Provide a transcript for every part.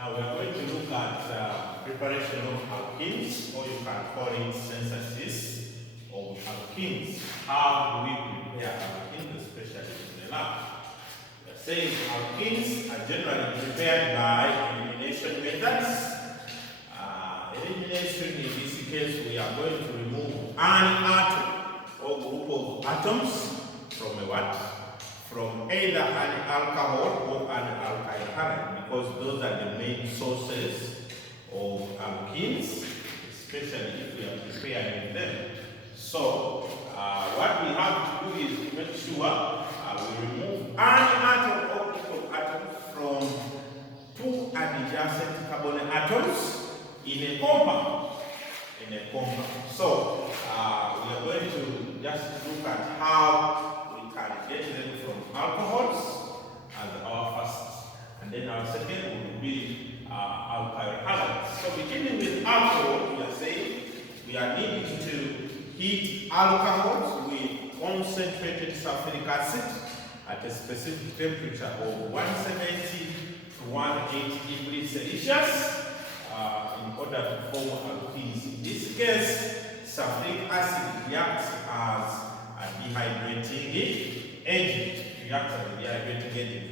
Now we are going to look at preparation of alkenes, or you can call it synthesis of alkenes. How do we prepare alkenes, especially in the lab? We are saying alkenes are generally prepared by elimination methods. Elimination, in this case, we are going to remove an atom or group of atoms from a what? From either an alcohol or an alkyl halide, because those are the main sources of alkenes, especially if we are preparing them. So, what we have to do is to make sure we remove an atom or group of atoms from two adjacent carbon atoms in a compound. So, we are going to just look at how we can get them from alcohols as our first, and then our second will be alkyl halides. So beginning with alcohol, we are saying we are needing to heat alcohols with concentrated sulfuric acid at a specific temperature of 170 to 180 degrees Celsius in order to form alkenes. In this case, sulfuric acid reacts as a dehydrating agent.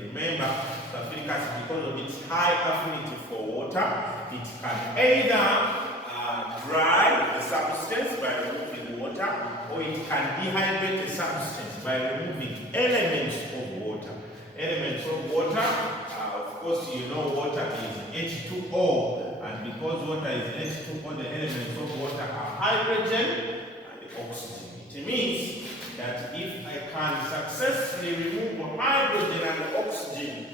Remember, sulfuric acid, because of its high affinity for water, it can either dry the substance by removing the water, or it can dehydrate the substance by removing elements of water. Elements of water, of course, you know water is H2O, and because water is H2O, the elements of water are hydrogen and oxygen. It means that if I can successfully remove hydrogen and oxygen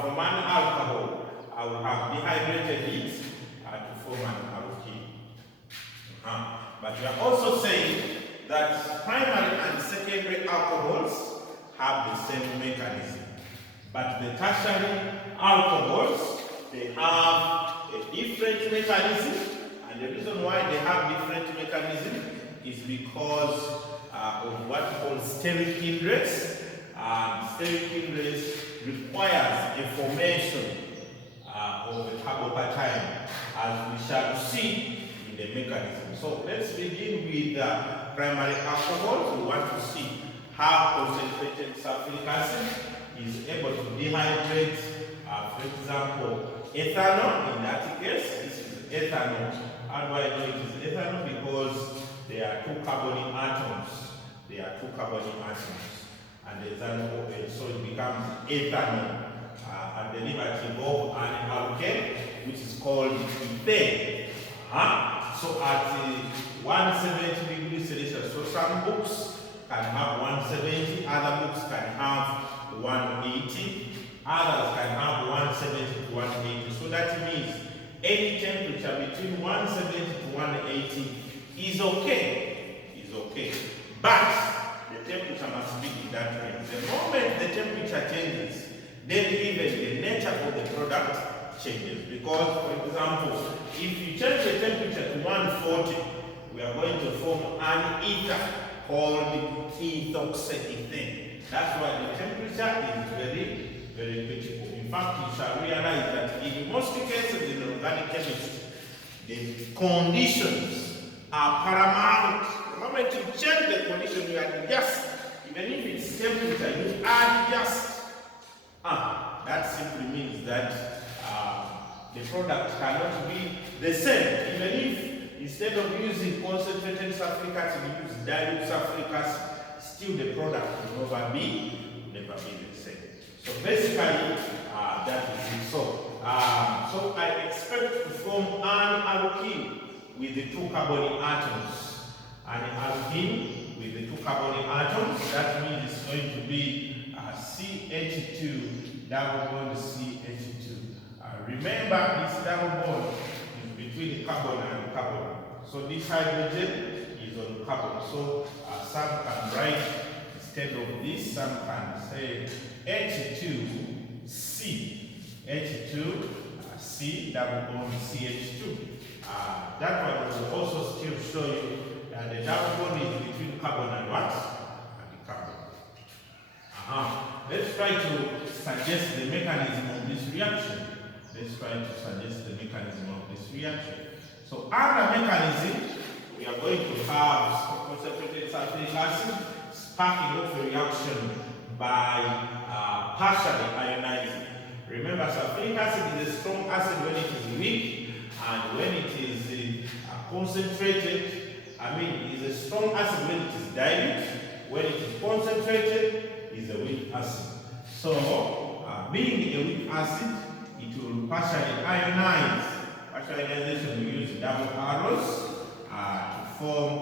from an alcohol, I will have dehydrated it to form an alkene. But we are also saying that primary and secondary alcohols have the same mechanism. But the tertiary alcohols, they have a different mechanism, and the reason why they have different mechanism is because of what we call steric ingress. Steric ingress requires a formation of a carbocation, as we shall see in the mechanism. So let's begin with primary alcohols. We want to see how concentrated sulfuric acid is able to dehydrate, for example, ethanol. In that case, this is ethanol. How do I know it is ethanol? Because there are two carbonyl atoms. And there's an OH, so it becomes ethanol, a derivative of an alkane, which is called ethane. So at 170 degrees Celsius, so some books can have 170, other books can have 180, others can have 170 to 180. So that means any temperature between 170 to 180 is okay. But the temperature must be in that range. The moment the temperature changes, then even the nature of the product changes. Because, for example, if you change the temperature to 140, we are going to form an ether called ethoxyethane. That's why the temperature is very, very critical. In fact, you shall realize that in most cases in organic chemistry, the conditions are paramount. The moment you change the condition, you adjust. Even if it's temperature, you adjust. That simply means that the product cannot be the same. Even if instead of using concentrated sulfuric acid, you use dilute sulfuric acid, still the product will never be the same. So basically, that is it. So I expect to form an alkene with the two carbonyl atoms. An alkene with the two carbonyl atoms, that means it's going to be CH2 double bond CH2. Remember, this double bond is between carbon and carbon. So this hydrogen is on carbon. So some can write, instead of this, some can say H2C. H2C double bond CH2. That one will also still show you that the double bond is between carbon and what? And carbon. Let's try to suggest the mechanism of this reaction. Let's try to suggest the mechanism of this reaction. So under mechanism, we are going to have concentrated sulfuric acid sparking off a reaction by partially ionizing. Remember, sulfuric acid is a strong acid when it is weak, and when it is concentrated, is a strong acid when it is dilute. When it is concentrated, is a weak acid. So, being a weak acid, it will partially ionize. Partial ionization, we use double arrows to form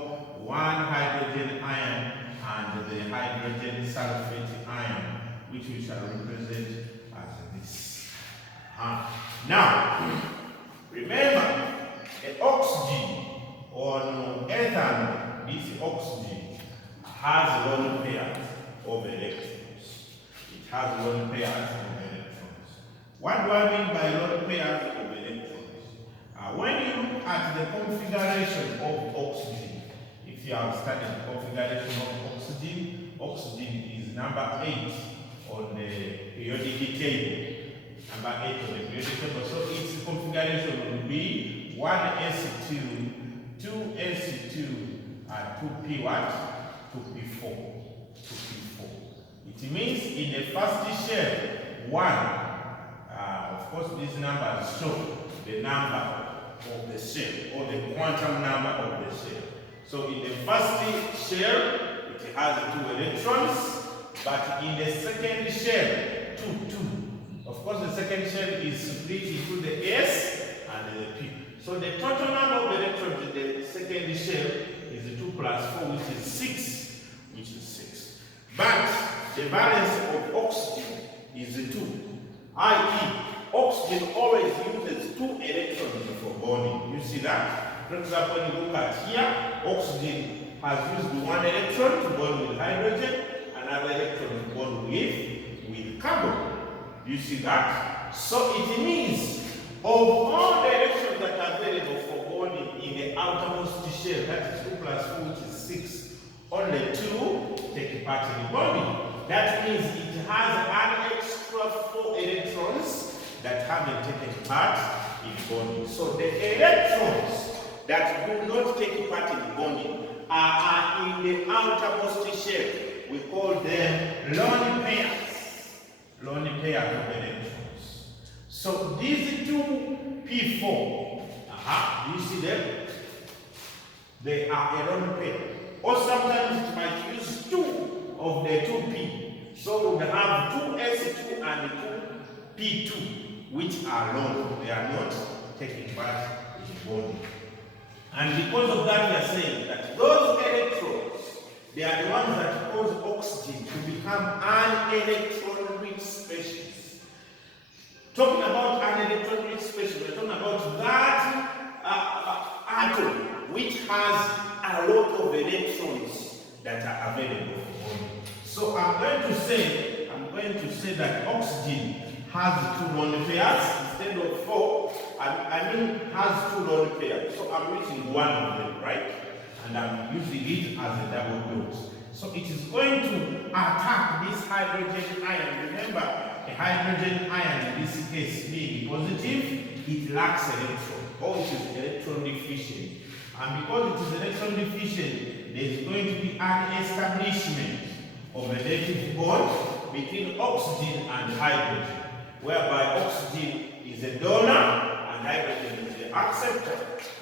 one hydrogen ion and the hydrogen sulfate ion, which we shall represent as this. Now, remember, the oxygen on ethanol, this oxygen has lone pairs of electrons. It has lone pairs of electrons. What do I mean by lone pairs of electrons? When you look at the configuration of oxygen, if you have studied the configuration of oxygen, oxygen is number 8 on the periodic table. Number 8 on the periodic table. So its configuration will be 1s2, 2s2, 2p what? 2p4. 2p4. It means in the first shell, 1. Of course, these numbers show the number of the shell, or the quantum number of the shell. So in the first shell, it has 2 electrons, but in the second shell, 2. Of course, the second shell is split into the S and the P. So the total number of electrons in the second shell is 2 plus 4, which is 6. But the valence of oxygen is 2. i.e., oxygen always uses 2 electrons for bonding. You see that? For example, when you look at here, oxygen has used 1 electron to bond with hydrogen, another electron to bond with carbon. You see that? So it means of all the electrons that are available for bonding in the outermost shell, that is 2 plus 4, which is 6, only 2 take part in bonding. That means it has an extra 4 electrons that haven't taken part in bonding. So the electrons that do not take part in bonding are in the outermost shell. We call them lone pairs. Lone pair of electrons. So these 2 p4, do you see them? They are a lone pair. Or sometimes it might use 2 of the 2p. So we have 2s2 and 2p2, which are lone. They are not taking part in bonding. And because of that, we are saying that those electrons, they are the ones that cause oxygen to become an electron-rich species. Talking about an electron-rich species, we're talking about that atom which has a lot of electrons that are available for bonding. So I'm going to say that oxygen has 2 lone pairs instead of 4. Has 2 lone pairs. So I'm using one of them, right? And I'm using it as a double dot. So it is going to attack this hydrogen ion. Remember, a hydrogen ion in this case being positive, it lacks electron, or it is electron deficient. And because it is electron deficient, there is going to be an establishment of a negative bond between oxygen and hydrogen, whereby oxygen is a donor and hydrogen is the acceptor.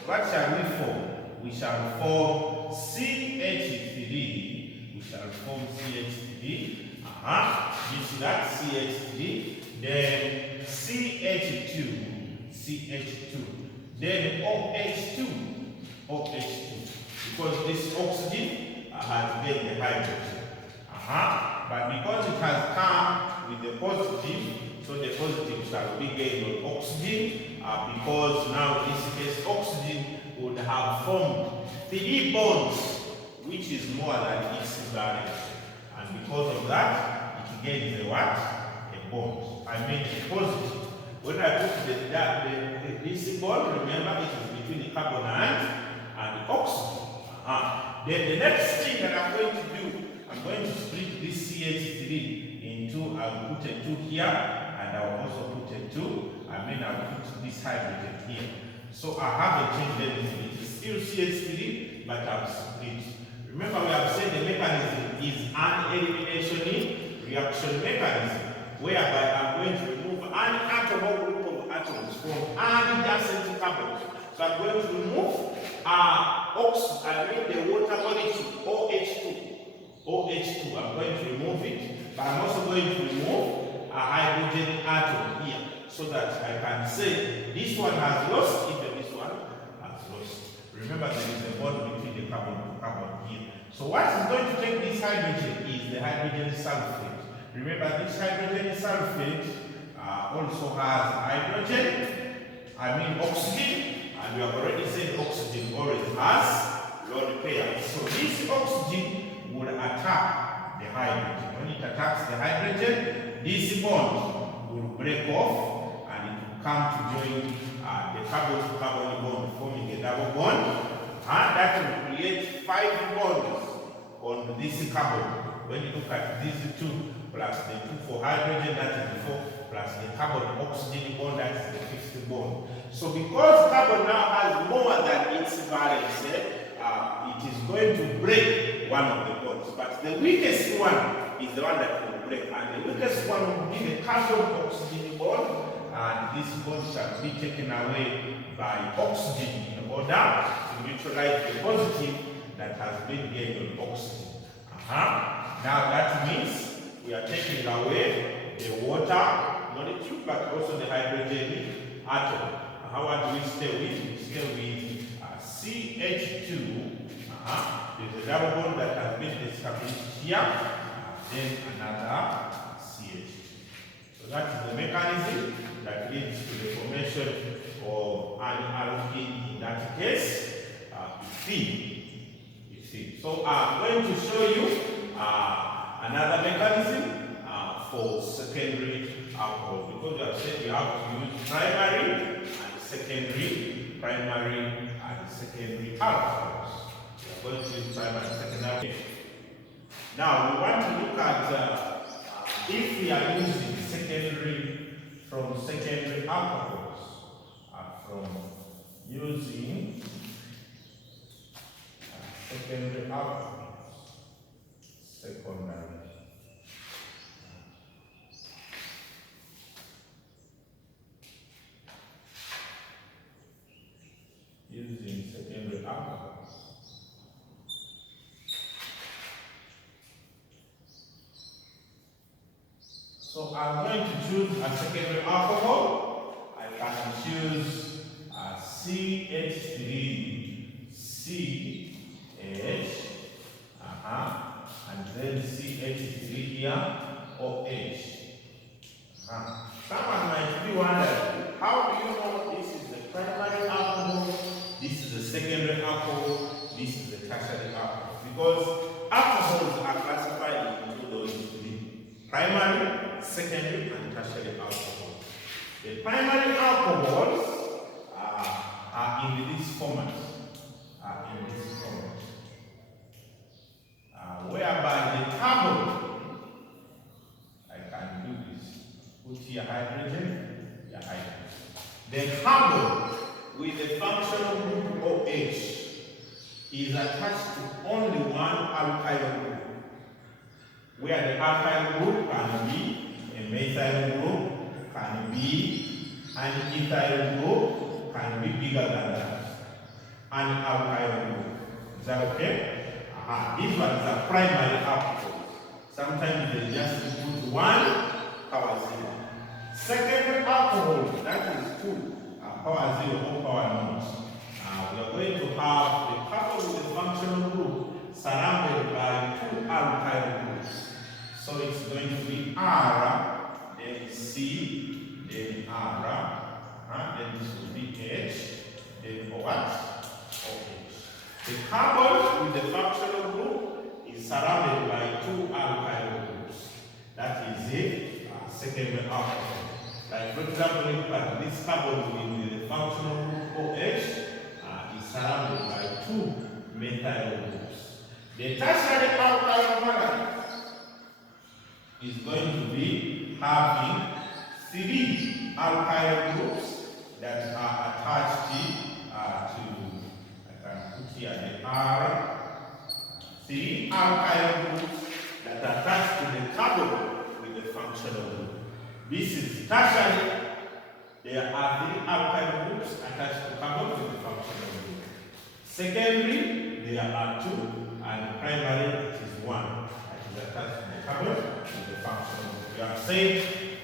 What shall we form? We shall form CH3. We shall form CH3. You see that? CH3. Then CH2. Then OH2. Because this oxygen has gained the hydrogen. But because it has come with the positive, so the positive shall be gained on oxygen, because now in this case oxygen would have formed 3 bonds, which is more than its valence. And because of that, it gains a what? A bond. A positive. When I put this bond, remember it is between the carbon and oxygen. Then the next thing that I'm going to do, I'm going to split this CH3 in 2. I'll put a 2 here, and I'll also put a 2. I'll put this hydrogen here. So I haven't changed anything. It is still CH3, but I've split. Remember, we have said the mechanism is an elimination reaction mechanism, whereby I'm going to remove an atom or group of atoms from adjacent carbons. So I'm going to remove the water molecule, OH2. I'm going to remove it, but I'm also going to remove a hydrogen atom here, so that I can say this one has lost, even this one has lost. Remember, there is a bond between the carbon to carbon here. So what is going to take this hydrogen is the hydrogen sulfate. Remember, this hydrogen sulfate also has oxygen, and we have already said oxygen always has lone pairs. So this oxygen will attack the hydrogen. When it attacks the hydrogen, this bond will break off and it will come to join the carbon-to-carbon bond, forming a double bond. And that will create 5 bonds on this carbon. When you look at these 2 plus the 2 for hydrogen, that is the 4, plus the carbon-oxygen bond, that is the 5th bond. So because carbon now has more than its valence, it is going to break one of the bonds. But the weakest one is the one that will break. And the weakest one will be the carbon-oxygen bond. And this bond shall be taken away by oxygen in order to neutralize the positive that has been gained on oxygen. Now that means we are taking away the water molecule, but also the hydrogen atom. What do we stay with? We stay with CH2. There's a double bond that has been established here, then another CH2. So that is the mechanism that leads to the formation of an alkene. In that case, C. So I'm going to show you another mechanism for secondary alcohol, because we have said we have to use primary and secondary alcohols. We are going to use primary and secondary. Now we want to look at if we are using secondary alcohols, secondary alcohols, using secondary alcohols. So I'm going to choose a secondary alcohol. I can choose CH3, CH, and then CH3 here, OH. Someone might be wondering, how do you know this is the primary alcohol, this is the secondary alcohol, this is the tertiary alcohol? Because alcohols are classified into those 3: primary, secondary, and tertiary alcohol. The primary alcohols are in this format. Whereby the carbon, I can do this, put here hydrogen, The carbon with the functional group OH is attached to only one alkyl group, where the alkyl group can be a methyl group, can be an ethyl group, can be bigger than that, an alkyl group. Is that okay? These ones are primary alcohols. Sometimes they just put 1 power 0. Secondary alcohol, that is 2 power 0 or power naught. We are going to have the carbon with the functional group surrounded by 2 alkyl groups. So it's going to be R, then C, then R, then this will be H, then what? OH. The carbon with the functional group is surrounded by 2 alkyl groups. That is a secondary alcohol. Like for example, look at this carbon with the functional group OH is surrounded by 2 methyl groups. The tertiary alkyl halide is going to be having 3 alkyl groups that are attached to, I can put here the R, 3 alkyl groups that are attached to the carbon with the functional group. This is tertiary. There are 3 alkyl groups attached to carbon with the functional group. Secondary, there are 2, and primary, it is 1 that is attached to the carbon with the functional group. We are saying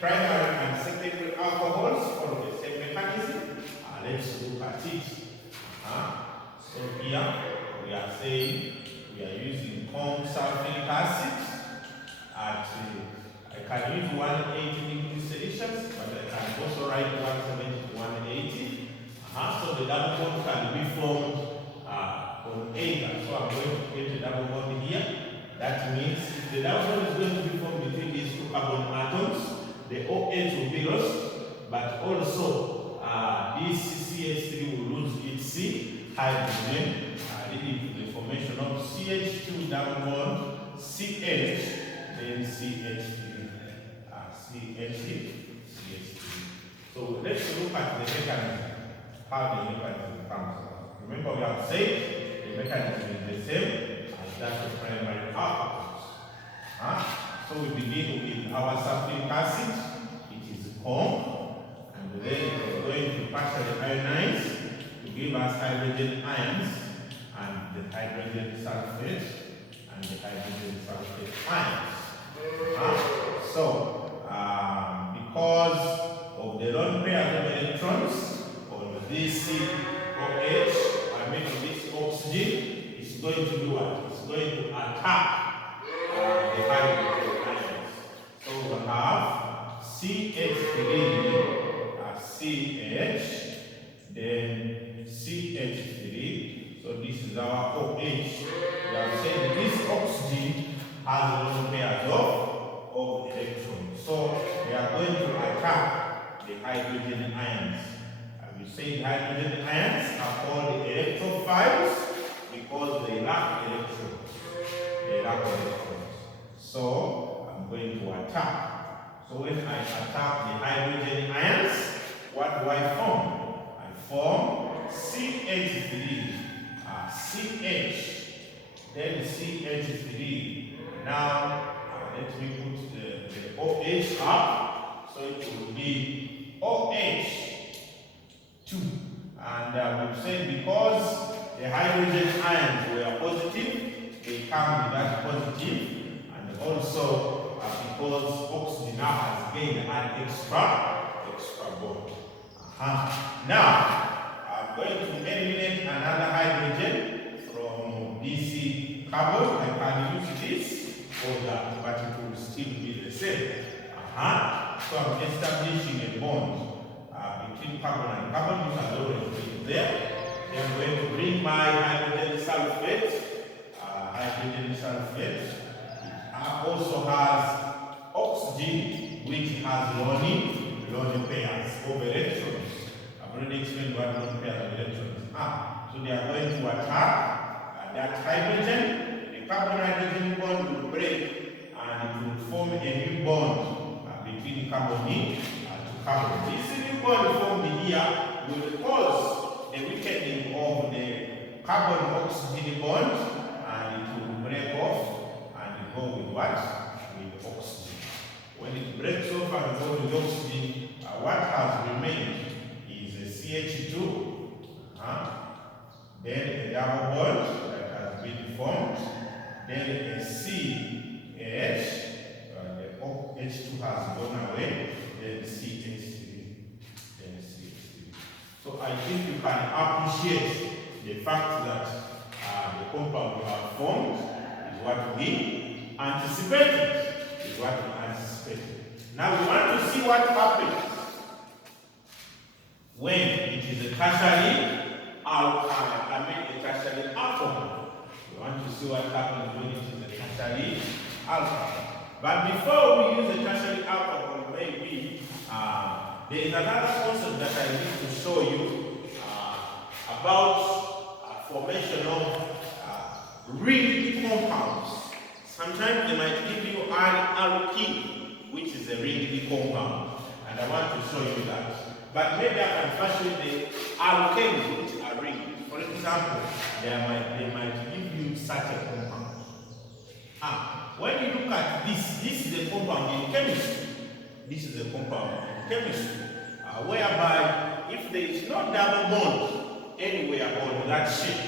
primary and secondary alcohols follow the same mechanism. Let's look at it. So here we are saying we are using corn sulfuric acid at I can use 180 degrees Celsius, but I can also write 170 to 180. So the double bond can be formed on either. So I'm going to create a double bond here. That means if the double bond is going to be formed between these 2 carbon atoms, the OH will be lost, but also this CH3 will lose its C hydrogen, leading to the formation of CH2 double bond CH, then CH3, CH3. So let's look at the mechanism, how the mechanism comes about. Remember, we have said the mechanism is the same as that of primary alcohols. So we begin with our sulfuric acid. It is corn, and then it is going to partially ionize to give us hydrogen ions and the hydrogen sulfate and the hydrogen sulfate ions. Because of the lone pairs of electrons on this OH, I mean this oxygen, it's going to do what? It's going to attack the hydrogen ions. So we have CH3, CH, then CH3. So this is our OH. We have said this oxygen has lone pairs of electrons. So they are going to attack the hydrogen ions. We say hydrogen ions are called electrophiles because they lack electrons. So I'm going to attack. So when I attack the hydrogen ions, what do I form? I form CH3, CH, then CH3. Now let me put the OH up, so it will be OH2. And we've said because the hydrogen ions were positive, they come with that positive, and also because oxygen now has gained an extra bond. Now, I'm going to eliminate another hydrogen from this carbon. I can use this or that, but it will still be the same. So I'm establishing a bond between carbon and carbon, which has already been there. Then I'm going to bring my hydrogen sulfate. It also has oxygen, which has lone pairs of electrons. I've already explained what lone pairs of electrons are. So they are going to attack that hydrogen. The carbon-hydrogen bond will break, and it will form a new bond between carbon to carbon. This new bond formed here will cause the weakening of the carbon-oxygen bond, and it will break off and go with what? With oxygen. When it breaks off and goes with oxygen, what has remained is a CH2, then a double bond that has been formed, then a CH, the H2 has gone away, then CH3, then CH3. So I think you can appreciate the fact that the compound we have formed is what we anticipated. Now we want to see what happens when it is a tertiary a tertiary alcohol. We want to see what happens when it is a tertiary alcohol. But before we use a tertiary alcohol, maybe there is another concept that I need to show you about formation of ring compounds. Sometimes they might give you an alkene, which is a ring compound, and I want to show you that. but maybe I can fashion the alkenes which are rings. For example, they might give you such a compound. When you look at this is the compound in chemistry. This is the compound in chemistry, whereby if there is no double bond anywhere on that shape,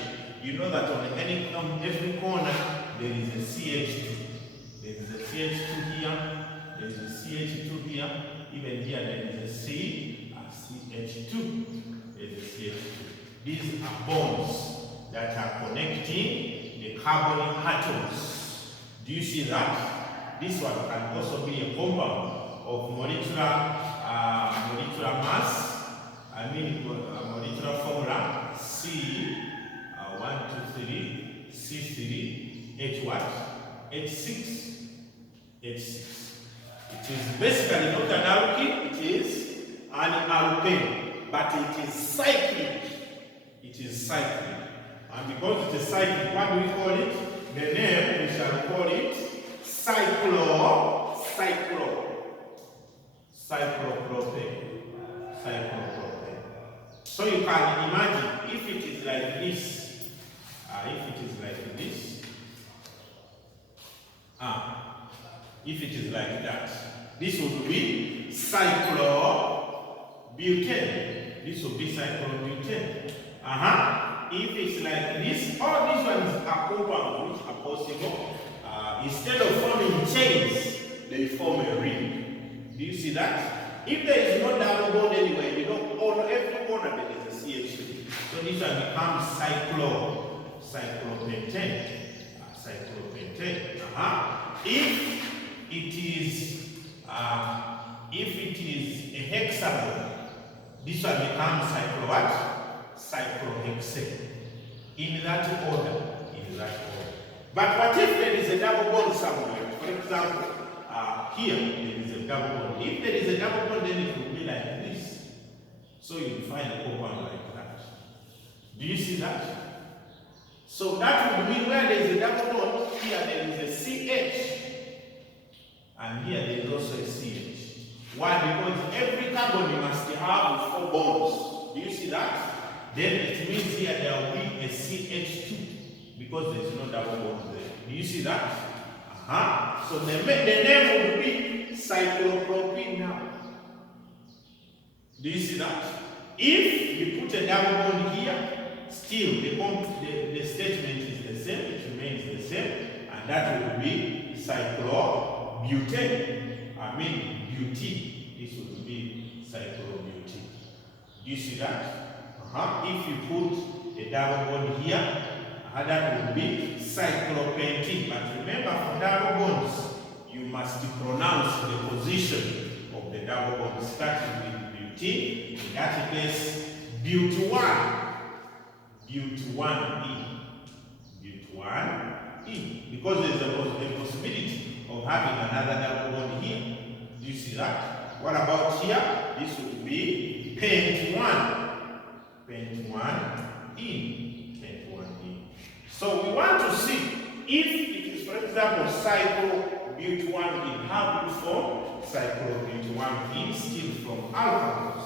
you know that on every corner there is a CH2. There is a CH2 here, there is a CH2 here, even here there is a CH2. There is a CH2. These are bonds that are connecting the carbon atoms. Do you see that? This one can also be a compound of molecular mass. Molecular formula C 1, 2, 3, C3, H what? H6. H6. It is basically not an alkene, it is an alkane, but it is cyclic. It is cyclic. And because it is cyclic, what do we call it? The name, we shall call it cyclopropane. So you can imagine if it is like this, if it is like that, this would be cyclobutane. This would be cyclobutane. If it's like this, all these ones are compounds which are possible. Instead of forming chains, they form a ring. Do you see that? If there is no double bond anywhere, you know, on every corner there is a CH2. So this one becomes cyclopentane. If it is a hexagon, this one becomes cyclohexane. In that order. But what if there is a double bond somewhere? For example, here there is a double bond. If there is a double bond, then it will be like this. So you find a compound like that. Do you see that? So that would mean where there is a double bond, here there is a CH. And here there is also a CH. Why? Because every carbon you must have 4 bonds. Do you see that? Then it means here there will be a CH2. Because there is no double bond there. Do you see that? So the name would be cyclopropene now. Do you see that? If you put a double bond here, still the statement is the same, it remains the same, and that will be cyclobutane. Butene. This would be cyclobutene. Do you see that? If you put a double bond here, that would be cyclopentene. But remember, for double bonds, you must pronounce the position of the double bond, starting with butene. In that case, but1. but1e. Because there's a possibility of having another double bond here. Do you see that? What about here? This would be pent1. Pent1e. So we want to see if it is, for example, cyclobut1e. How do you form cyclobut1e still from alcohols?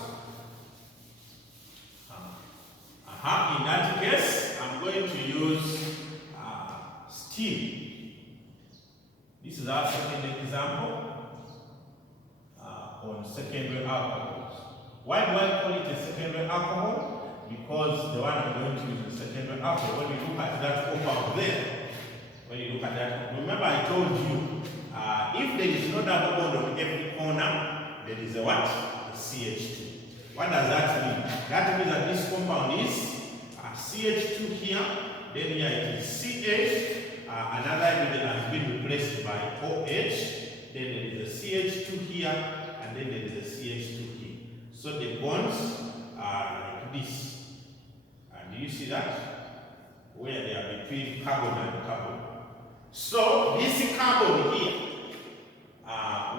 In that case, I'm going to use steel. This is our second example on secondary alcohols. Why do I call it a secondary alcohol? Because the one I'm going to use is secondary alcohol. When you look at that compound there, remember I told you, if there is no double bond on every corner, there is a what? A CH2. What does that mean? That means that this compound is CH2 here, then here it is CH, another hydrogen has been replaced by OH, then there is a CH2 here, and then there is a CH2 here. So the bonds are like this. Do you see that? Where they are between carbon and carbon. So this carbon here,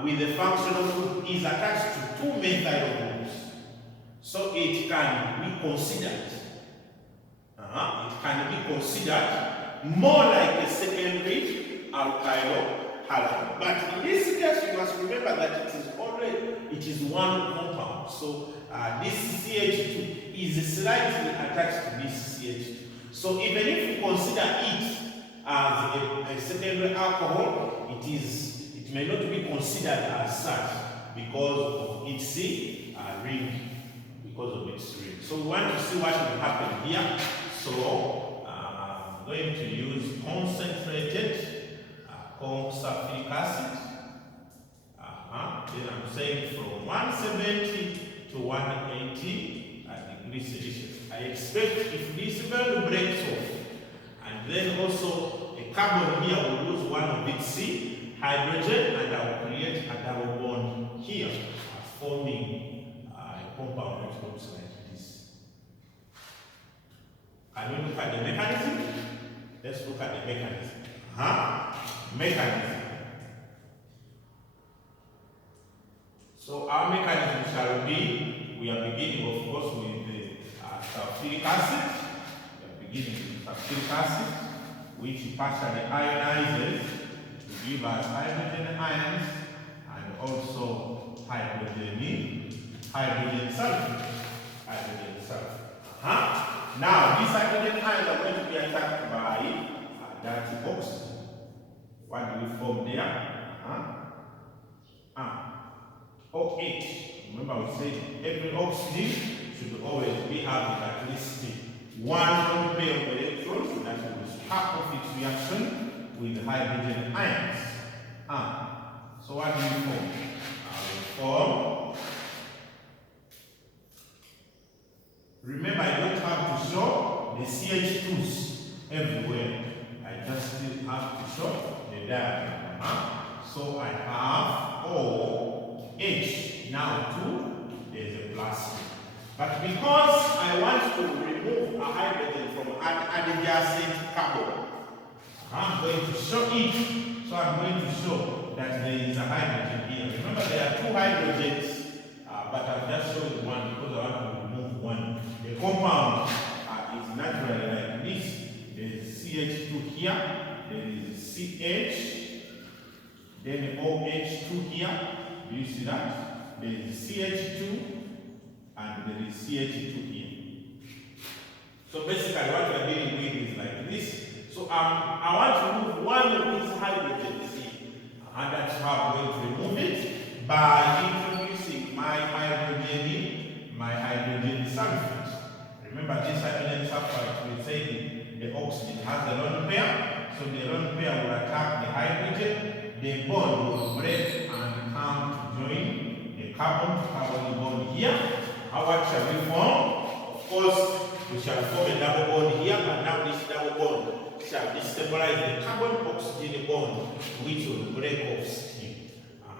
with the functional group, is attached to 2 methyl groups. So it can be considered. More like a secondary alkyl halide. But in this case, you must remember that it is one compound. So this CH2 is slightly attached to this CH2. So even if we consider it as a secondary alcohol, it may not be considered as such because of its ring. So we want to see what will happen here. So I'm going to use concentrated corn sulfuric acid. Then I'm saying from 170 to 180 degrees Celsius. I expect if this bond breaks off, and then also a carbon here will lose one of its hydrogen, and I will create a double bond here, forming a compound which looks like this. Can we look at the mechanism? Let's look at the mechanism. Mechanism. So our mechanism shall be, we are beginning of course with the sulfuric acid. We are beginning with sulfuric acid, which partially ionizes to give us hydrogen ions and also hydrogen sulfate. Now these hydrogen ions are going to be attacked by that oxygen. What do we form there? OH. Remember we said every oxygen should always be having at least one lone pair of electrons that will spark off its reaction with hydrogen ions. So what do we form? We form. Remember, I don't have to show the CH2s everywhere. I just still have to show the diagram. So I have OH. Now 2, there's a plus here. But because I want to remove a hydrogen from an adjacent carbon, I'm going to show it. So I'm going to show that there is a hydrogen here. Remember, there are 2 hydrogens, but I've just showed one because I want to remove one. The compound is naturally like this. There is CH2 here, there is CH, then OH2 here. Do you see that? There is CH2 and there is CH2 here. So basically what we are dealing with is like this. So I want to remove one of these hydrogens here. And that's how I'm going to remove it by introducing my hydrogen sulfate. Remember this hydrogen sulfate, we say the oxygen has a lone pair. So the lone pair will attack the hydrogen. The bond will break and come to join the carbon-to-carbon bond here. What shall we form? Of course, we shall form a double bond here, and now this double bond shall destabilize the carbon-oxygen bond, which will break off steam.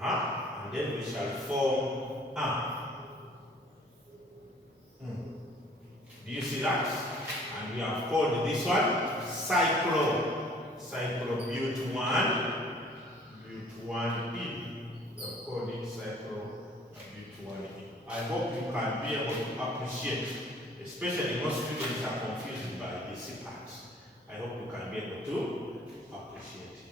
And then we shall form Do you see that? And we have called this one cyclobutane. We have called it cyclobutane. I hope you can be able to appreciate, especially most students are confused by this part. I hope you can be able to appreciate it.